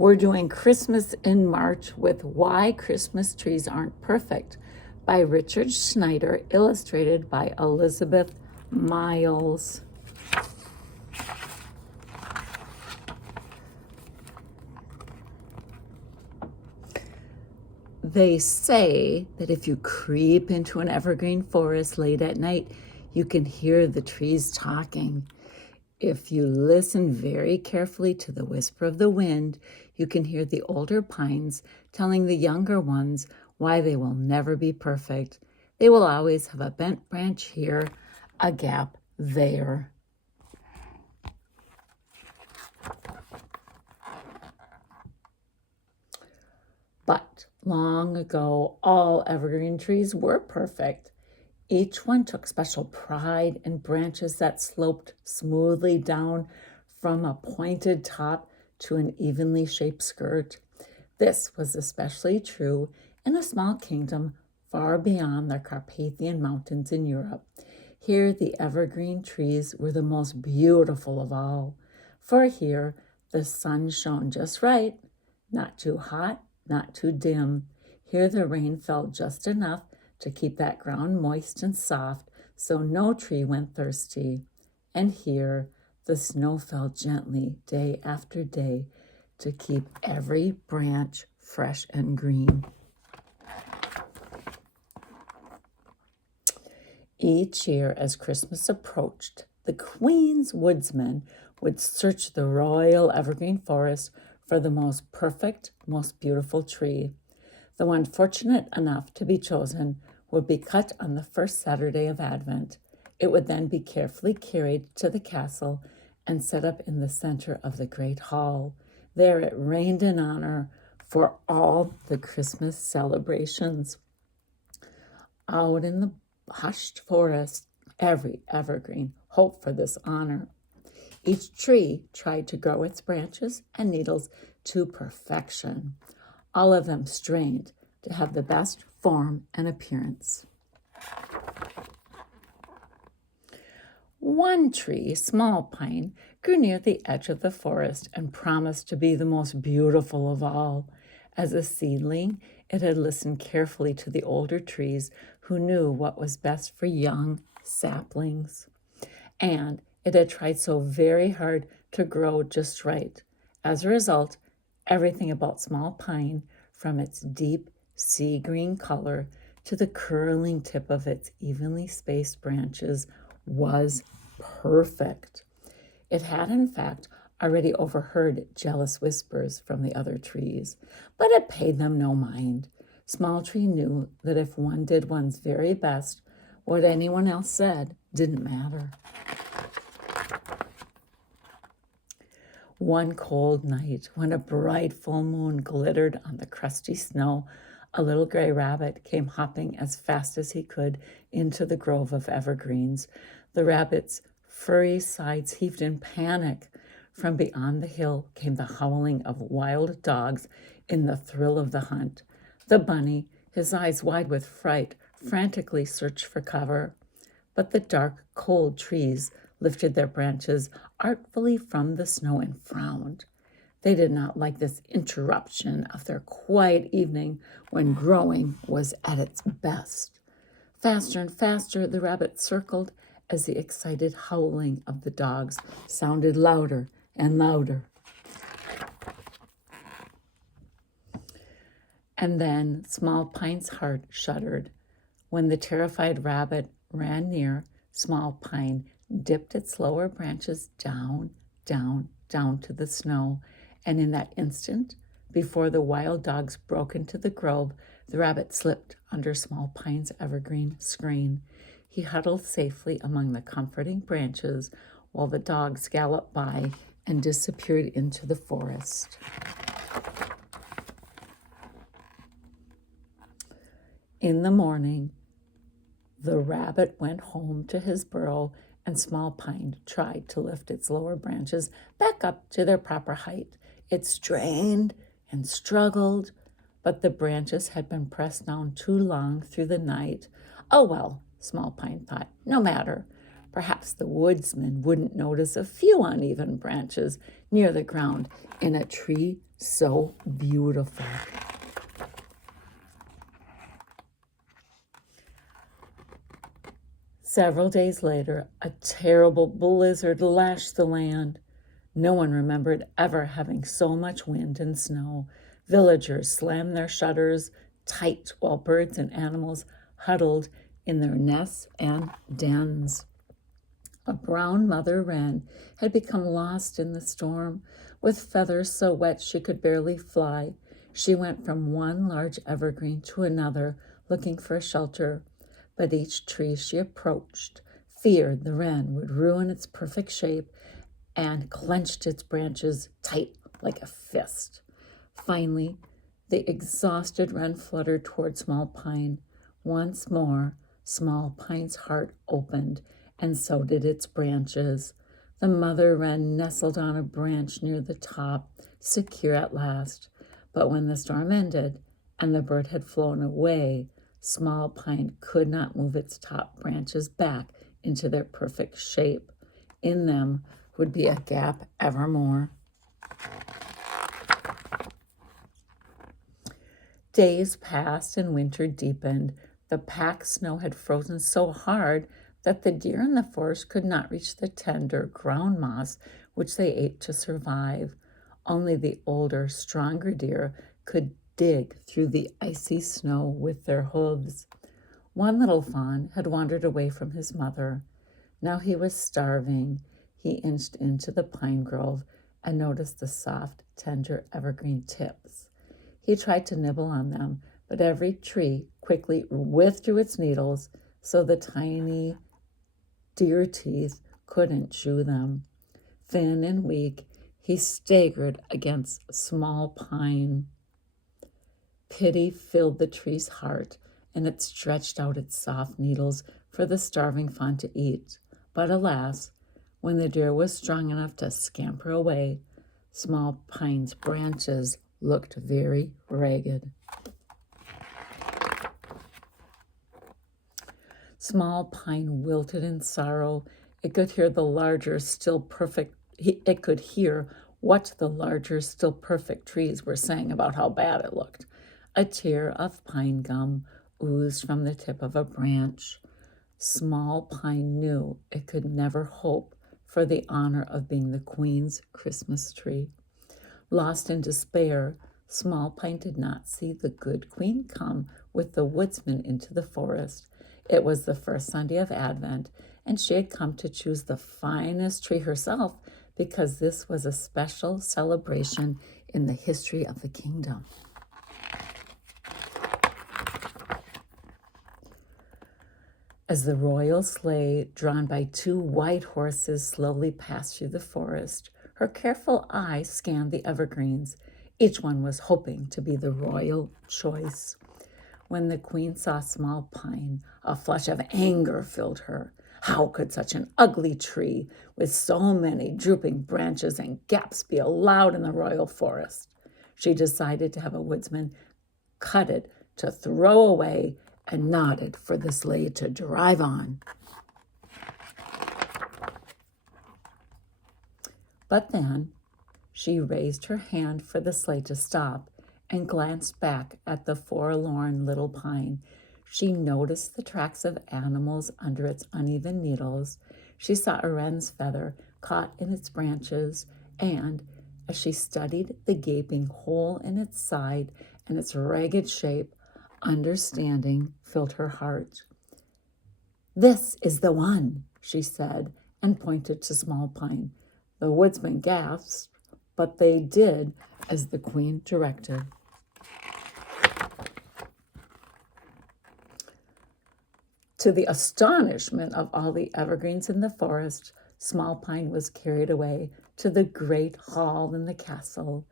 We're doing Christmas in March with Why Christmas Trees Aren't Perfect by Richard Schneider, illustrated by Elizabeth Miles. They say that if you creep into an evergreen forest late at night, you can hear the trees talking. If you listen very carefully to the whisper of the wind, you can hear the older pines telling the younger ones why they will never be perfect. They will always have a bent branch here, a gap there. But long ago, all evergreen trees were perfect. Each one took special pride in branches that sloped smoothly down from a pointed top to an evenly shaped skirt. This was especially true in a small kingdom far beyond the Carpathian Mountains in Europe. Here, the evergreen trees were the most beautiful of all, for here the sun shone just right, not too hot, not too dim. Here the rain fell just enough to keep that ground moist and soft so no tree went thirsty. And here the snow fell gently day after day to keep every branch fresh and green. Each year as Christmas approached, the Queen's woodsmen would search the royal evergreen forest for the most perfect, most beautiful tree. The one fortunate enough to be chosen would be cut on the first Saturday of Advent. It would then be carefully carried to the castle and set up in the center of the great hall. There it reigned in honor for all the Christmas celebrations. Out in the hushed forest, every evergreen hoped for this honor. Each tree tried to grow its branches and needles to perfection. All of them strained to have the best form and appearance. One tree, small pine, grew near the edge of the forest and promised to be the most beautiful of all. As a seedling, it had listened carefully to the older trees who knew what was best for young saplings. And it had tried so very hard to grow just right. As a result, everything about small pine, from its deep sea green color to the curling tip of its evenly spaced branches, was perfect. It had, in fact, already overheard jealous whispers from the other trees, but it paid them no mind. Small Tree knew that if one did one's very best, what anyone else said didn't matter. One cold night, when a bright full moon glittered on the crusty snow, a little gray rabbit came hopping as fast as he could into the grove of evergreens. The rabbit's furry sides heaved in panic. From beyond the hill came the howling of wild dogs in the thrill of the hunt. The bunny, his eyes wide with fright, frantically searched for cover. But the dark, cold trees lifted their branches artfully from the snow and frowned. They did not like this interruption of their quiet evening when growing was at its best. Faster and faster the rabbit circled as the excited howling of the dogs sounded louder and louder. And then Small Pine's heart shuddered. When the terrified rabbit ran near, Small Pine dipped its lower branches down, down, down to the snow, and in that instant, before the wild dogs broke into the grove, the rabbit slipped under Small Pine's evergreen screen. He huddled safely among the comforting branches while the dogs galloped by and disappeared into the forest. In the morning, the rabbit went home to his burrow, and Small Pine tried to lift its lower branches back up to their proper height. It strained and struggled, but the branches had been pressed down too long through the night. Oh well, Small Pine thought, no matter. Perhaps the woodsman wouldn't notice a few uneven branches near the ground in a tree so beautiful. Several days later, a terrible blizzard lashed the land. No one remembered ever having so much wind and snow. Villagers slammed their shutters tight while birds and animals huddled in their nests and dens. A brown mother wren had become lost in the storm. With feathers so wet she could barely fly, she went from one large evergreen to another, looking for a shelter. But each tree she approached feared the wren would ruin its perfect shape and clenched its branches tight like a fist. Finally, the exhausted wren fluttered toward Small Pine. Once more, Small Pine's heart opened, and so did its branches. The mother wren nestled on a branch near the top, secure at last. But when the storm ended and the bird had flown away, Small Pine could not move its top branches back into their perfect shape. In them would be a gap evermore. Days passed and winter deepened. The packed snow had frozen so hard that the deer in the forest could not reach the tender ground moss which they ate to survive. Only the older, stronger deer could dig through the icy snow with their hooves. One little fawn had wandered away from his mother. Now he was starving. He inched into the pine grove and noticed the soft, tender evergreen tips. He tried to nibble on them, but every tree quickly withdrew its needles so the tiny deer teeth couldn't chew them. Thin and weak, he staggered against Small Pine. Pity filled the tree's heart, and it stretched out its soft needles for the starving fawn to eat. But alas, when the deer was strong enough to scamper away, Small Pine's branches looked very ragged. Small Pine wilted in sorrow. It could hear what the larger, still perfect trees were saying about how bad it looked. A tear of pine gum oozed from the tip of a branch. Small Pine knew it could never hope for the honor of being the Queen's Christmas tree. Lost in despair, Small Pine did not see the good Queen come with the woodsman into the forest. It was the first Sunday of Advent, and she had come to choose the finest tree herself because this was a special celebration in the history of the kingdom. As the royal sleigh, drawn by 2 white horses, slowly passed through the forest, her careful eye scanned the evergreens. Each one was hoping to be the royal choice. When the Queen saw Small Pine, a flush of anger filled her. How could such an ugly tree with so many drooping branches and gaps be allowed in the royal forest? She decided to have a woodsman cut it to throw away and nodded for the sleigh to drive on. But then she raised her hand for the sleigh to stop and glanced back at the forlorn little pine. She noticed the tracks of animals under its uneven needles. She saw a wren's feather caught in its branches, and as she studied the gaping hole in its side and its ragged shape, understanding filled her heart. "This is the one," she said, and pointed to Small Pine. The woodsman gasped, but they did as the Queen directed. To the astonishment of all the evergreens in the forest, Small Pine was carried away to the great hall in the castle.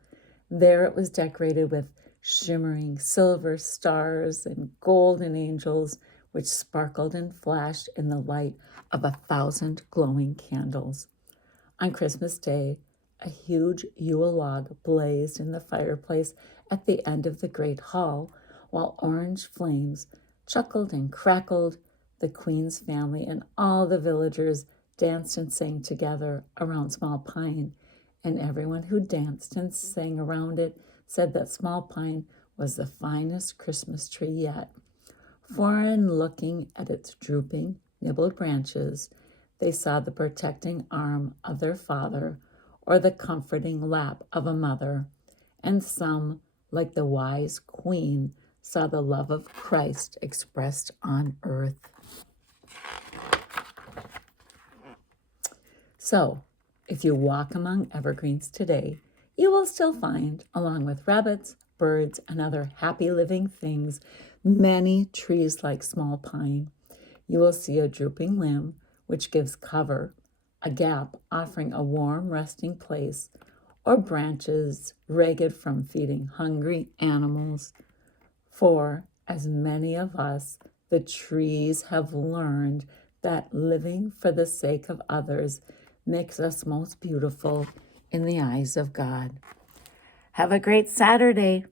There it was decorated with shimmering silver stars and golden angels, which sparkled and flashed in the light of 1,000 glowing candles. On Christmas Day, a huge Yule log blazed in the fireplace at the end of the great hall, while orange flames chuckled and crackled. The Queen's family and all the villagers danced and sang together around Small Pine, and everyone who danced and sang around it said that Small Pine was the finest Christmas tree yet. For in looking at its drooping, nibbled branches, they saw the protecting arm of their father or the comforting lap of a mother, and some, like the wise queen, saw the love of Christ expressed on earth. So, if you walk among evergreens today, you will still find, along with rabbits, birds, and other happy living things, many trees like Small Pine. You will see a drooping limb, which gives cover, a gap offering a warm resting place, or branches ragged from feeding hungry animals. For, as many of us, the trees have learned that living for the sake of others makes us most beautiful in the eyes of God. Have a great Saturday.